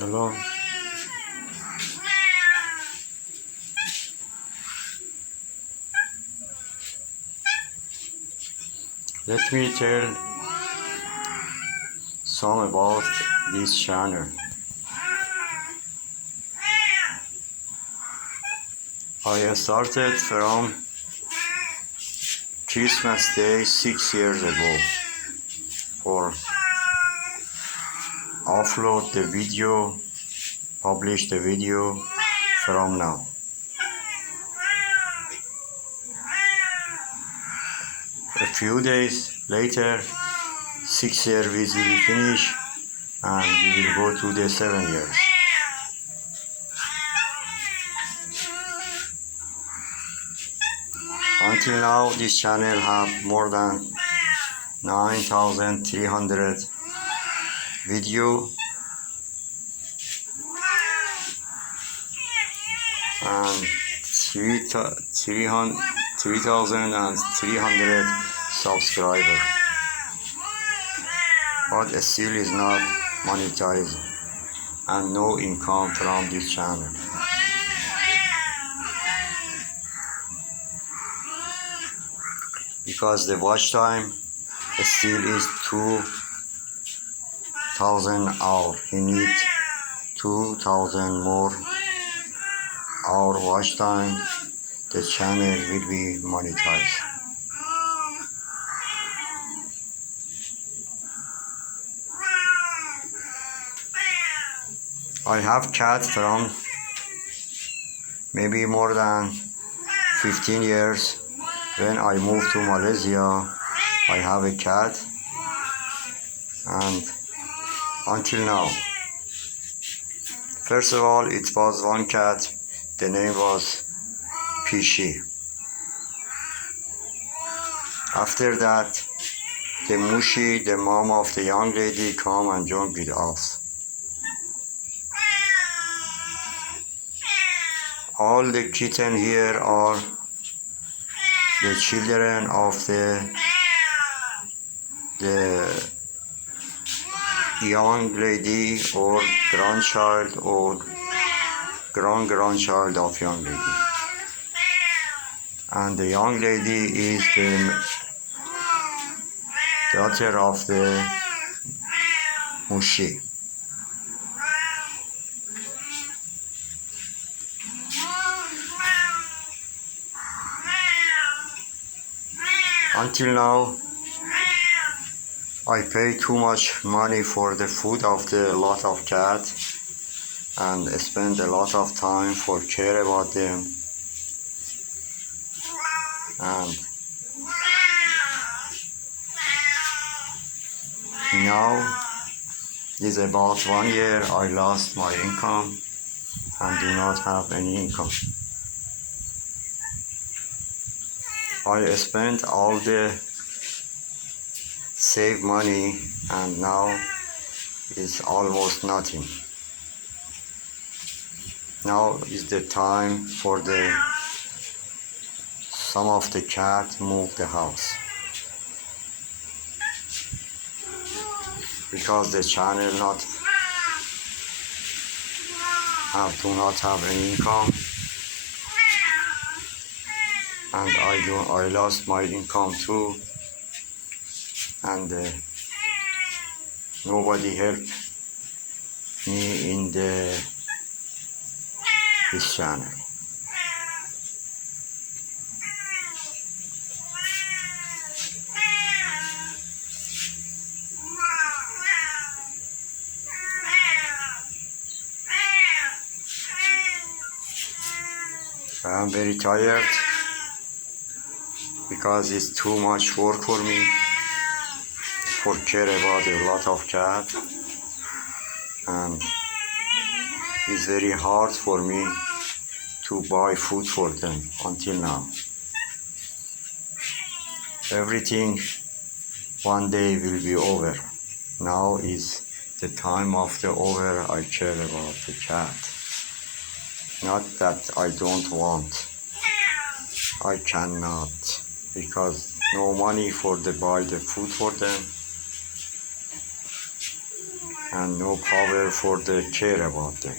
Hello. Let me tell some about this channel. I started from Christmas Day 6 years ago for upload the video, publish the video from now. A few days later, 6 years will be finished and we will go to the 7 years. Until now, this channel have more than 9,300 video and 3,300 subscribers, but still is not monetized and no income from this channel. Because the watch time still is 2,000 hours. He need 2,000 more hour watch time. The channel will be monetized. I have cat from maybe more than 15 years. When I moved to Malaysia, I have a cat, and until now. First of all, it was one cat. The name was Fishy. After that, the Mushi, the mom of the young lady, come and join with us. All the kittens here are the children of the young lady or grandchild or grandchild of young lady. And the young lady is the daughter of the Mushi. Until now, I pay too much money for the food of the lot of cats and spend a lot of time for care about them. And now is about 1 year I lost my income and do not have any income. I spent all the save money and now it's almost nothing. Now is the time for some of the cat move the house, because the channel do not have any income, and I lost my income too, and nobody helped me in this channel. I am very tired because it's too much work for me for care about a lot of cats, and it's very hard for me to buy food for them until now. Everything one day will be over. Now is the time of the over. I care about the cat. Not that I don't want. I cannot, because no money for buy the food for them. and no power for the care about them.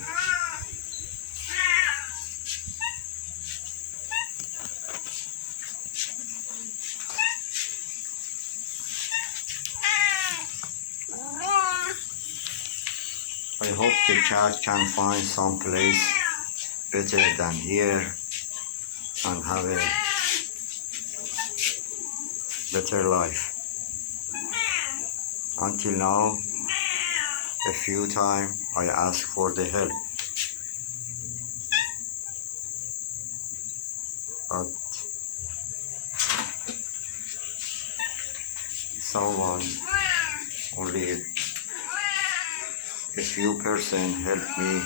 I hope the cat can find some place better than here and have a better life. Until now, a few times I asked for the help, but someone, only a few person helped me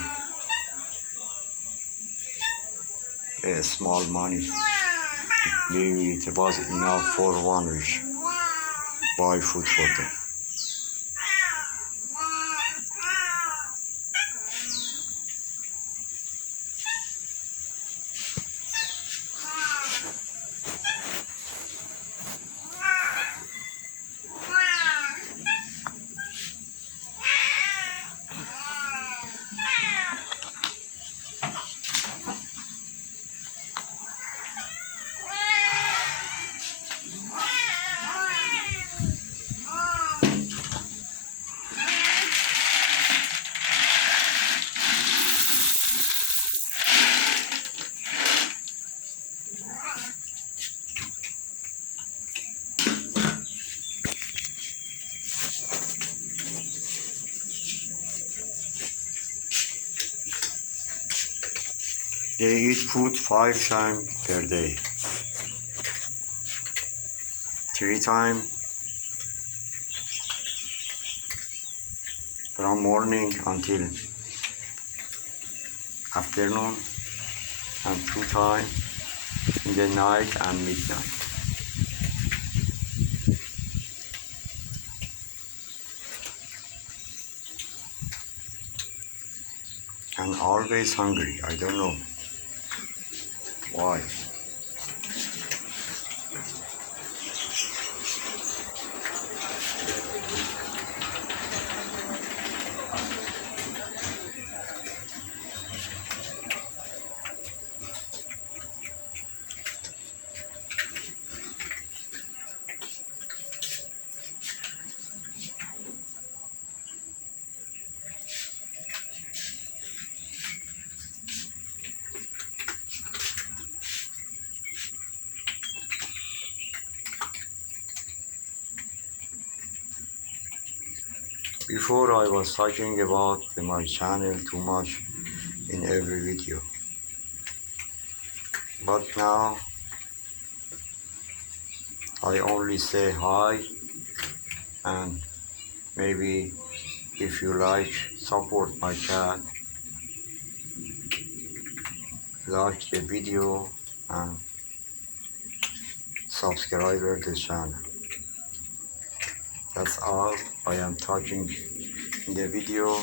a small money. Maybe it was enough for 1 week. Buy food for them. They eat food 5 times per day. 3 times from morning until afternoon, and 2 times in the night and midnight. And always hungry. I don't know why. Before I was talking about my channel too much in every video, but now I only say hi, and maybe if you like, support my cat, like the video and subscribe to the channel. That's all I am talking in the video,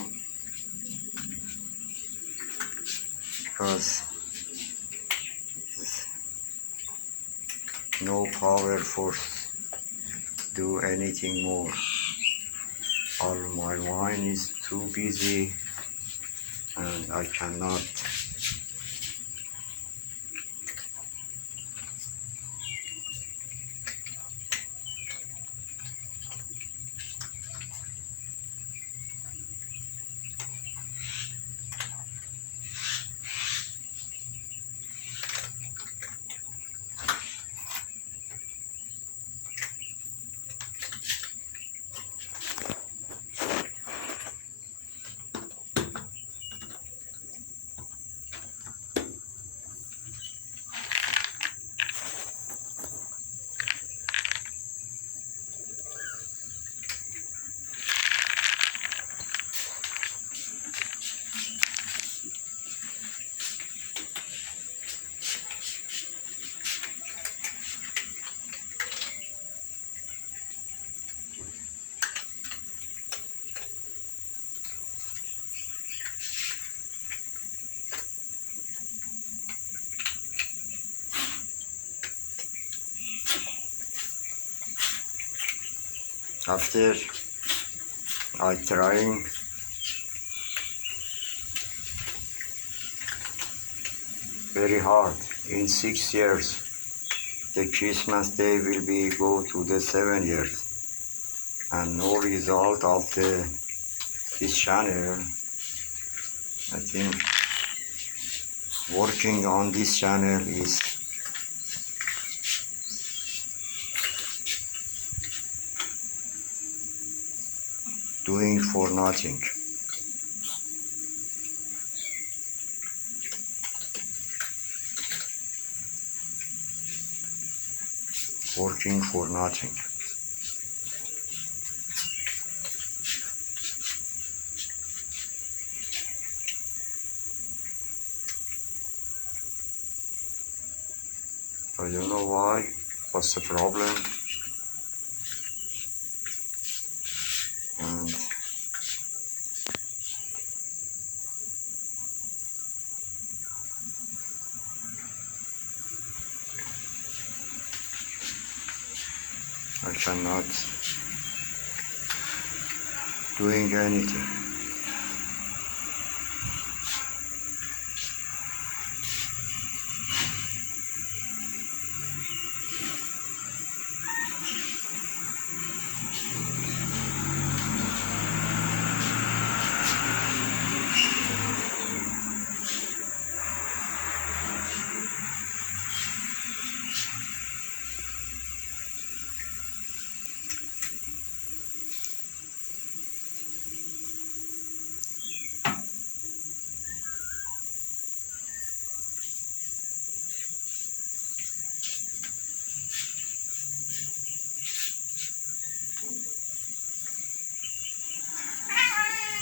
because no power for do anything more. All my mind is too busy and I cannot. After I trying very hard. In 6 years, the Christmas day will be go to the 7 years, and no result of this channel. I think working on this channel is doing for nothing. Working for nothing. I don't know why. What's the problem? And I cannot doing anything.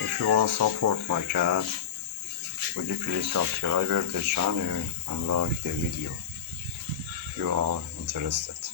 If you want to support my cat, would you please subscribe to the channel and like the video if you are interested.